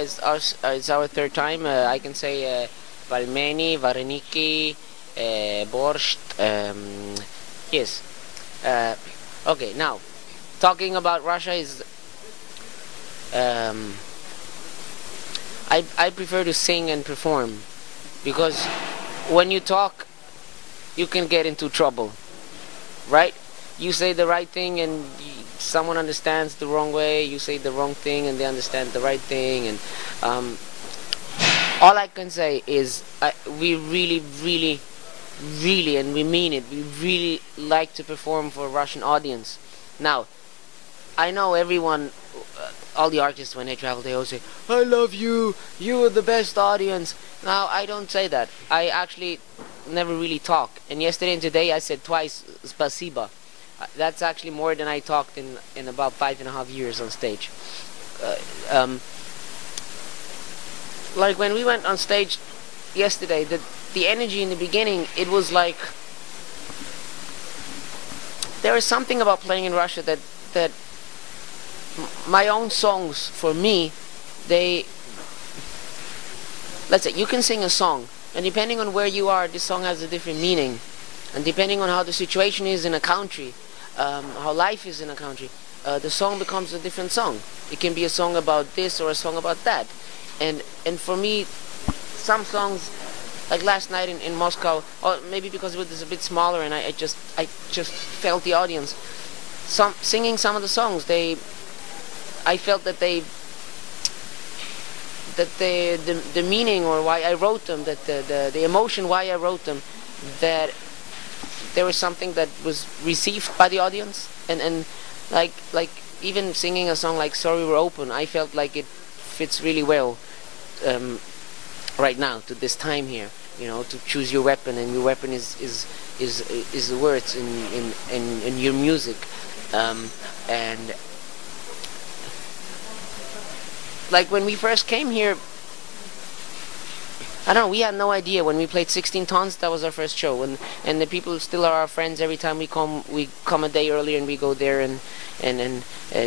it's our third time. I can say Valmeni, Vareniki, Borscht. Yes. Okay, now talking about Russia is. I prefer to sing and perform, because when you talk, you can get into trouble, right? You say the right thing and someone understands the wrong way. You say the wrong thing and they understand the right thing. And all I can say is we really, and we mean it, we really like to perform for a Russian audience. Now, I know everyone, all the artists, when they travel, they always say, I love you, you are the best audience. Now, I don't say that. I actually never really talk. And yesterday and today I said twice, spasiba. That's actually more than I talked in about 5.5 years on stage. Like when we went on stage yesterday, the energy in the beginning, it was like, there is something about playing in Russia that my own songs, for me, let's say you can sing a song, and depending on where you are, this song has a different meaning, and depending on how the situation is in a country, how life is in a country, the song becomes a different song. It can be a song about this or a song about that, and for me, some songs, like last night in Moscow, or maybe because it was a bit smaller, and I just felt the audience, singing some of the songs, I felt that the meaning, or why I wrote them, that the emotion why I wrote them, that there was something that was received by the audience, and like even singing a song like Sorry We're Open, I felt like it fits really well right now to this time here, you know, to choose your weapon, and your weapon is the words in your music, and like when we first came here, I don't know, we had no idea. When we played 16 Tons, that was our first show, and the people still are our friends. Every time we come a day earlier, and we go there and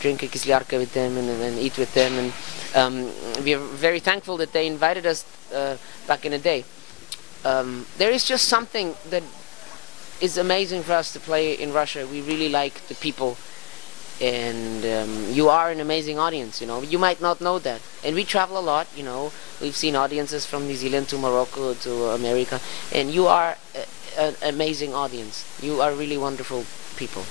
drink a kislyarka with them and eat with them, and we are very thankful that they invited us back in the day. There is just something that is amazing for us to play in Russia. We really like the people, and you are an amazing audience, you know. You might not know that, and we travel a lot, you know. We've seen audiences from New Zealand to Morocco to America, and you are an amazing audience. You are really wonderful people.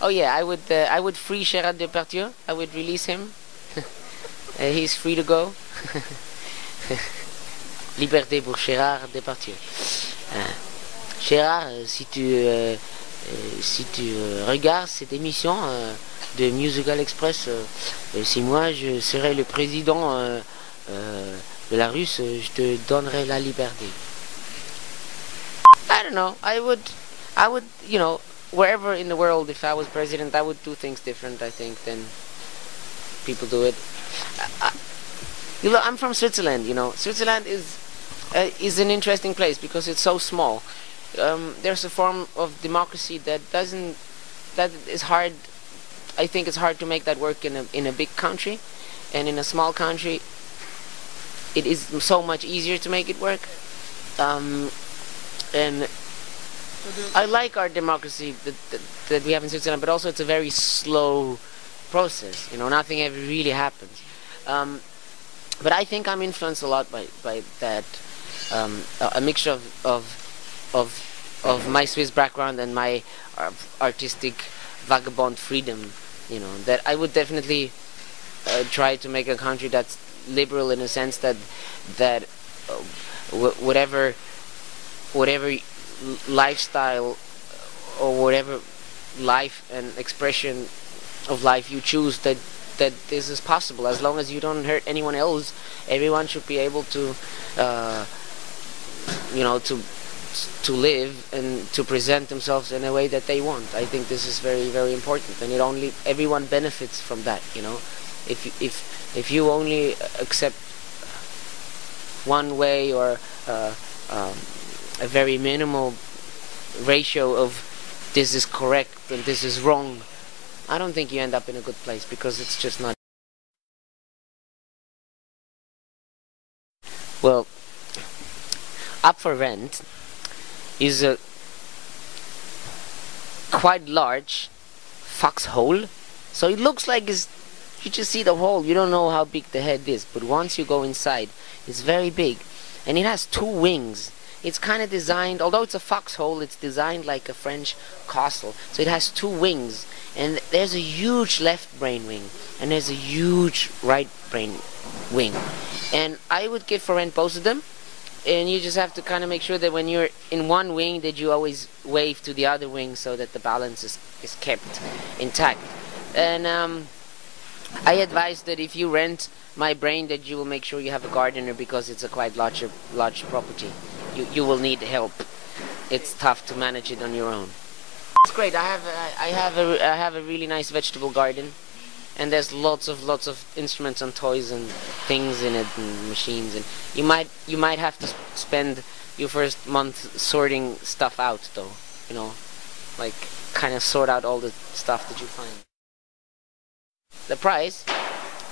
Oh yeah, I would free Жерар Депардье. I would release him. He's free to go. Liberté pour Жерar Депardье. Gérard, si tu regardes cette émission de Musical Express, si moi je serais le président de la Russe, je te donnerais la liberté. I don't know. I would, you know, wherever in the world, if I was president, I would do things different, I think, than people do it. You know, I'm from Switzerland. You know, Switzerland is an interesting place because it's so small. There's a form of democracy that is hard. I think it's hard to make that work in a big country, and in a small country it is so much easier to make it work. And I like our democracy that we have in Switzerland, but also it's a very slow process. You know, nothing ever really happens. But I think I'm influenced a lot by that, a mixture of my Swiss background and my artistic vagabond freedom, you know, that I would definitely try to make a country that's liberal in a sense that whatever lifestyle or whatever life and expression of life you choose, that this is possible, as long as you don't hurt anyone else. Everyone should be able to you know, to live and to present themselves in a way that they want. I think this is very, very important, and everyone benefits from that, you know. If you only accept one way, or a very minimal ratio of this is correct and this is wrong, I don't think you end up in a good place, because it's just not. Well, Up for Rent is a quite large foxhole, so it looks like you just see the hole. You don't know how big the head is, but once you go inside, it's very big, and it has two wings. It's kind of designed, although it's a foxhole, it's designed like a French castle. So it has two wings, and there's a huge left brain wing, and there's a huge right brain wing. And I would give for rent both of them, and you just have to kind of make sure that when you're in one wing that you always wave to the other wing so that the balance is kept intact. And I advise that if you rent my brain, that you will make sure you have a gardener, because it's a quite large property. You will need help. It's tough to manage it on your own. It's great. I have a really nice vegetable garden, and there's lots of instruments and toys and things in it, and machines, and you might have to spend your first month sorting stuff out, though, you know, like kind of sort out all the stuff that you find. The price,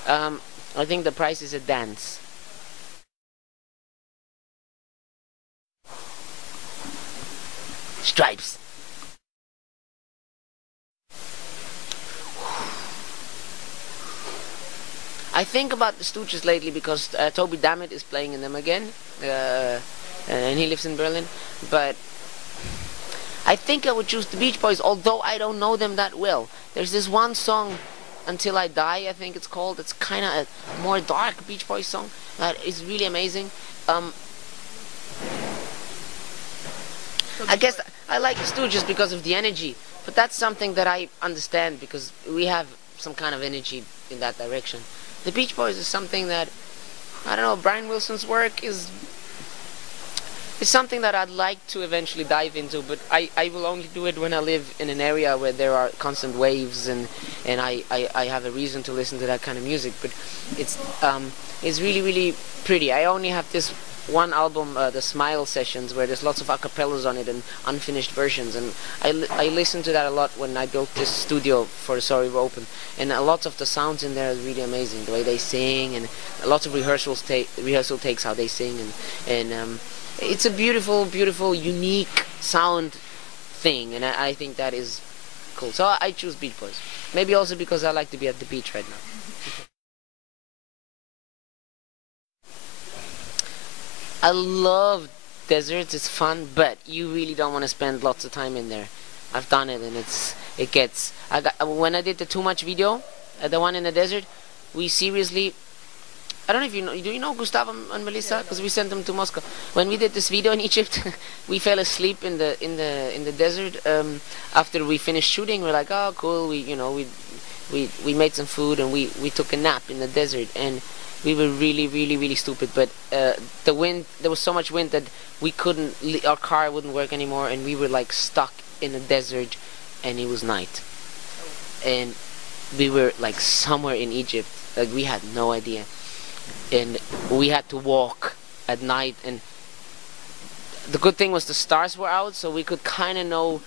I think the price is a dance. Stripes. I think about the Stooges lately, because Toby Dammit is playing in them again, and he lives in Berlin. But I think I would choose the Beach Boys, although I don't know them that well. There's this one song, Until I Die, I think it's called. It's kind of a more dark Beach Boys song that is really amazing. I guess I like the Stooges because of the energy, but that's something that I understand, because we have some kind of energy in that direction. The Beach Boys is something that, I don't know, Brian Wilson's work is something that I'd like to eventually dive into, but I will only do it when I live in an area where there are constant waves, and I have a reason to listen to that kind of music. But it's really, really pretty. I only have this one album, the Smile Sessions, where there's lots of acapellas on it and unfinished versions, and I listen to that a lot when I built this studio for Sorry We're Open, and a lot of the sounds in there are really amazing, the way they sing, and a lot of rehearsal takes, how they sing, and it's a beautiful, beautiful, unique sound thing, and I think that is cool. So I choose Beach Boys. Maybe also because I like to be at the beach right now. I love deserts, it's fun, but you really don't want to spend lots of time in there. I've done it, and when I did the Too Much video, the one in the desert, we seriously, I don't know if you know, do you know Gustav and Melissa? Because we sent them to Moscow. When we did this video in Egypt, we fell asleep in the desert. After we finished shooting, we're like, oh cool, we made some food, and we took a nap in the desert, and we were really, really, really stupid, but the wind, there was so much wind that we couldn't, our car wouldn't work anymore, and we were like stuck in the desert, and it was night. And we were like somewhere in Egypt, like we had no idea. And we had to walk at night, and the good thing was the stars were out, so we could kind of know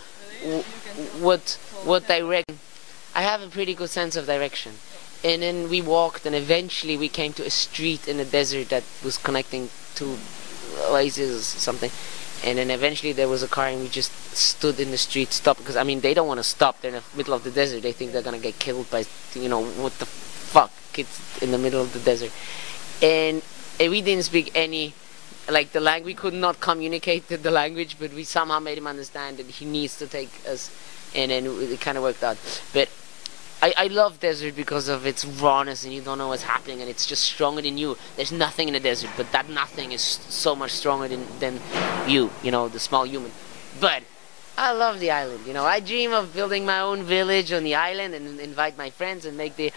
what direction. I have a pretty good sense of direction. And then we walked, and eventually we came to a street in the desert that was connecting to oasis or something. And then eventually there was a car, and we just stood in the street, stopped, because I mean they don't want to stop. They're in the middle of the desert. They think they're gonna get killed by, you know, what the fuck, kids in the middle of the desert. And we didn't speak any, like, the language. We could not communicate the language, but we somehow made him understand that he needs to take us, and then it kind of worked out. But I love desert because of its rawness, and you don't know what's happening, and it's just stronger than you. There's nothing in the desert, but that nothing is so much stronger than you know, the small human. But I love the island, you know. I dream of building my own village on the island and invite my friends and make the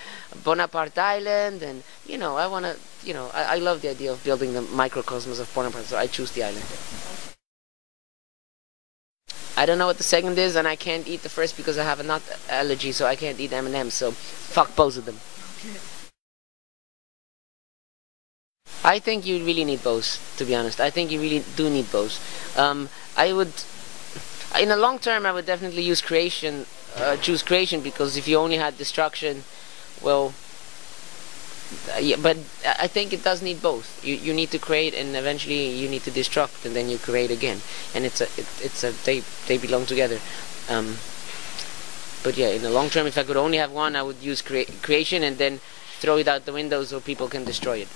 Bonaparte Island, and, you know, I want to, you know, I love the idea of building the microcosmos of Bonaparte, so I choose the island. I don't know what the second is, and I can't eat the first because I have a nut allergy, so I can't eat M&M's, so fuck both of them. I think you really need both, to be honest. I think you really do need both. In the long term, I would definitely use creation choose creation, because if you only had destruction, well, yeah, but I think it does need both. You need to create, and eventually you need to destruct, and then you create again. And they belong together. But yeah, in the long term, if I could only have one, I would use creation and then throw it out the window so people can destroy it.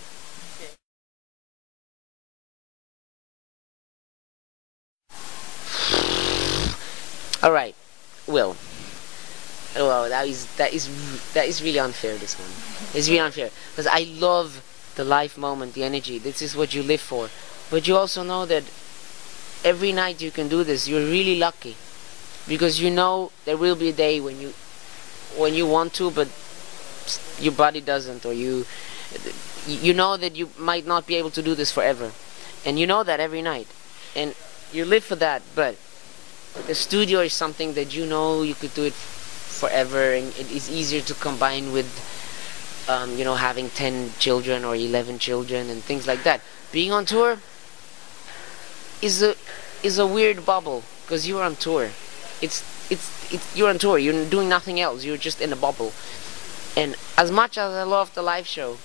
All right, well, that is really unfair. This one, it's really unfair because I love the life moment, the energy. This is what you live for. But you also know that every night you can do this. You're really lucky, because you know there will be a day when you want to, but your body doesn't, or you know that you might not be able to do this forever, and you know that every night, and you live for that. But the studio is something that you know you could do it forever, and it is easier to combine with having 10 children or 11 children and things like that. Being on tour is a weird bubble, because you're on tour. You're on tour. You're doing nothing else. You're just in a bubble. And as much as I love the live show,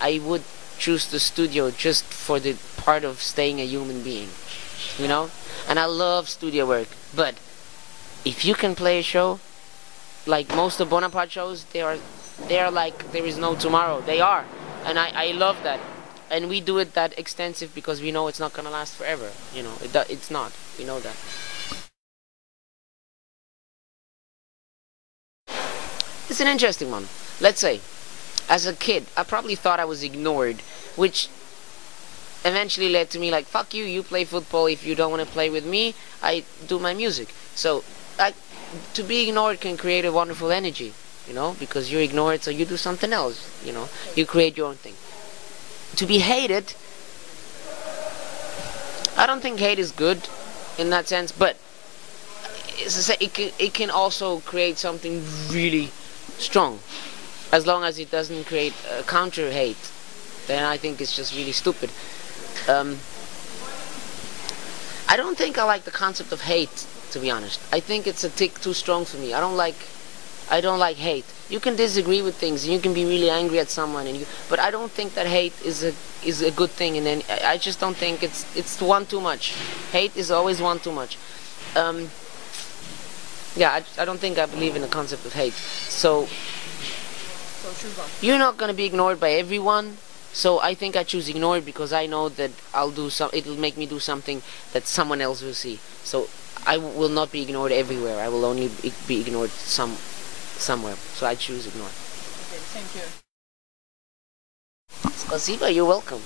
I would choose the studio just for the part of staying a human being, And I love studio work. But if you can play a show, like most of Bonaparte shows, they are like there is no tomorrow. They are, and I love that. And we do it that extensive because we know it's not gonna last forever. It's not. We know that. It's an interesting one. Let's say, as a kid, I probably thought I was ignored, which eventually led to me like, fuck you, you play football. If you don't want to play with me, I do my music. So, to be ignored can create a wonderful energy, because you're ignored, so you do something else, you create your own thing. To be hated, I don't think hate is good in that sense, but it can also create something really strong, as long as it doesn't create counter hate. Then I think it's just really stupid. I don't think I like the concept of hate, to be honest. I think it's a tick too strong for me. I don't like hate. You can disagree with things, and you can be really angry at someone, but I don't think that hate is a good thing. And then I just don't think it's one too much. Hate is always one too much. Yeah, I don't think I believe in the concept of hate. So you're not gonna be ignored by everyone. So I think I choose ignored because I know that it'll make me do something that someone else will see. So I will not be ignored everywhere. I will only be ignored somewhere. So I choose ignore. Okay, thank you. Спасибо, you're welcome.